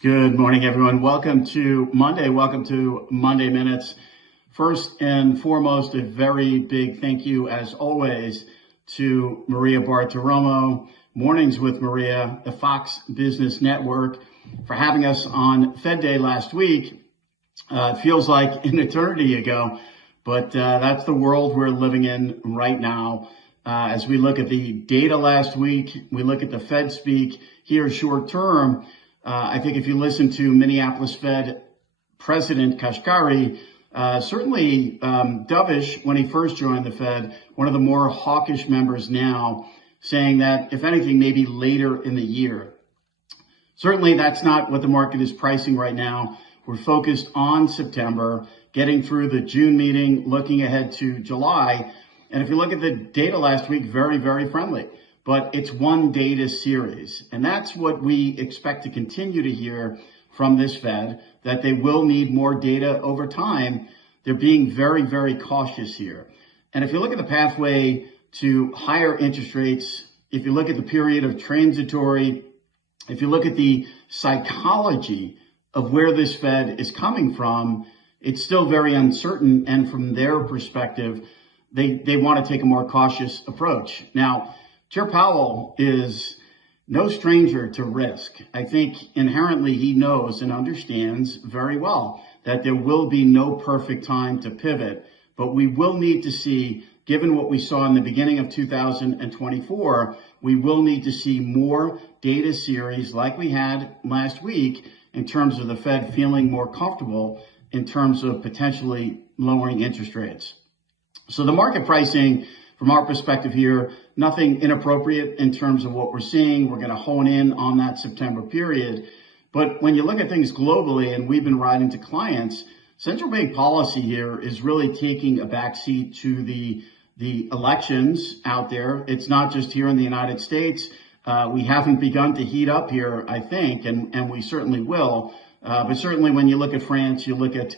Good morning, everyone. Welcome to Monday. Welcome to Monday Minutes. First and foremost, a very big thank you, as always, to Maria Bartiromo, Mornings with Maria, the Fox Business Network, for having us on Fed Day last week. It feels like an eternity ago, but that's the world we're living in right now. As we look at the data last week, we look at the Fed speak here short term. I think if you listen to Minneapolis Fed President Kashkari, certainly dovish when he first joined the Fed, one of the more hawkish members now, saying that if anything, maybe later in the year. Certainly that's not what the market is pricing right now. We're focused on September, getting through the June meeting, looking ahead to July. And if you look at the data last week, very, very friendly. But it's one data series. And that's what we expect to continue to hear from this Fed, that they will need more data over time. They're being very, very cautious here. And if you look at the pathway to higher interest rates, if you look at the period of transitory, if you look at the psychology of where this Fed is coming from, it's still very uncertain. And from their perspective, they want to take a more cautious approach. Now, Chair Powell is no stranger to risk. I think inherently he knows and understands very well that there will be no perfect time to pivot, but we will need to see, given what we saw in the beginning of 2024, we will need to see more data series like we had last week in terms of the Fed feeling more comfortable in terms of potentially lowering interest rates. So the market pricing, from our perspective here, nothing inappropriate in terms of what we're seeing. We're going to hone in on that September period. But when you look at things globally, and we've been writing to clients, central bank policy here is really taking a backseat to the elections out there. It's not just here in the United States. We haven't begun to heat up here, I think, and we certainly will. But certainly when you look at France, you look at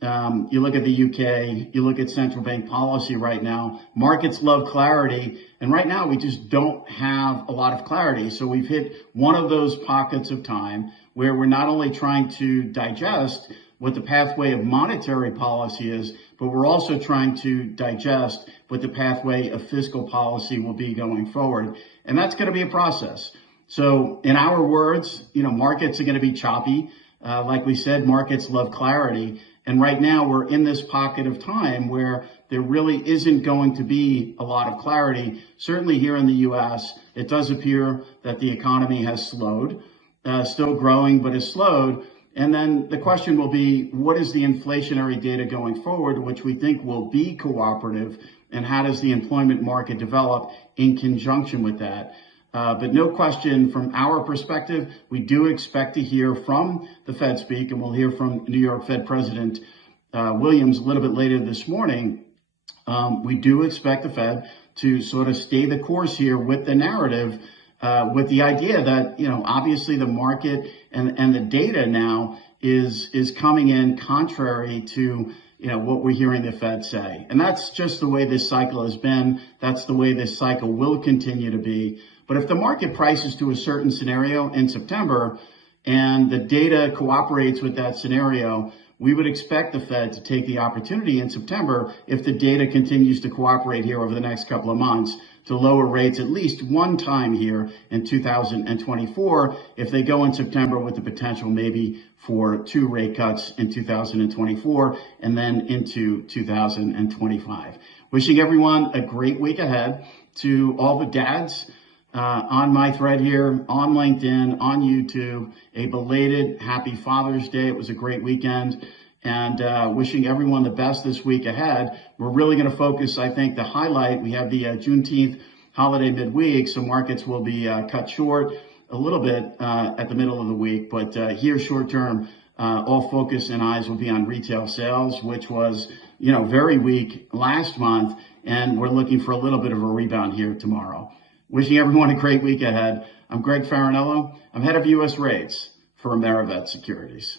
the UK, you look at central bank policy right now, markets love clarity. And right now we just don't have a lot of clarity. So we've hit one of those pockets of time where we're not only trying to digest what the pathway of monetary policy is, but we're also trying to digest what the pathway of fiscal policy will be going forward. And that's going to be a process. So in our words, markets are going to be choppy. Like we said, markets love clarity. And right now we're in this pocket of time where there really isn't going to be a lot of clarity. Certainly here in the U.S., it does appear that the economy has slowed, still growing, but has slowed. And then the question will be, what is the inflationary data going forward, which we think will be cooperative, and how does the employment market develop in conjunction with that? But no question, from our perspective, we do expect to hear from the Fed speak, and we'll hear from New York Fed President Williams a little bit later this morning. We do expect the Fed to sort of stay the course here with the narrative, with the idea that, obviously the market and the data now is coming in contrary to, what we're hearing the Fed say. And that's just the way this cycle has been. That's the way this cycle will continue to be. But if the market prices to a certain scenario in September and the data cooperates with that scenario, we would expect the Fed to take the opportunity in September, if the data continues to cooperate here over the next couple of months, to lower rates at least one time here in 2024, if they go in September with the potential maybe for 2 rate cuts in 2024 and then into 2025. Wishing everyone a great week ahead. To all the dads on my thread here, on LinkedIn, on YouTube, a belated happy Father's Day. It was a great weekend, and wishing everyone the best this week ahead. We're really going to focus, I think, the highlight. We have the Juneteenth holiday midweek, so markets will be cut short a little bit at the middle of the week. But here short term, all focus and eyes will be on retail sales, which was, very weak last month, and we're looking for a little bit of a rebound here tomorrow. Wishing everyone a great week ahead. I'm Greg Faranello. I'm head of U.S. rates for Amerivet Securities.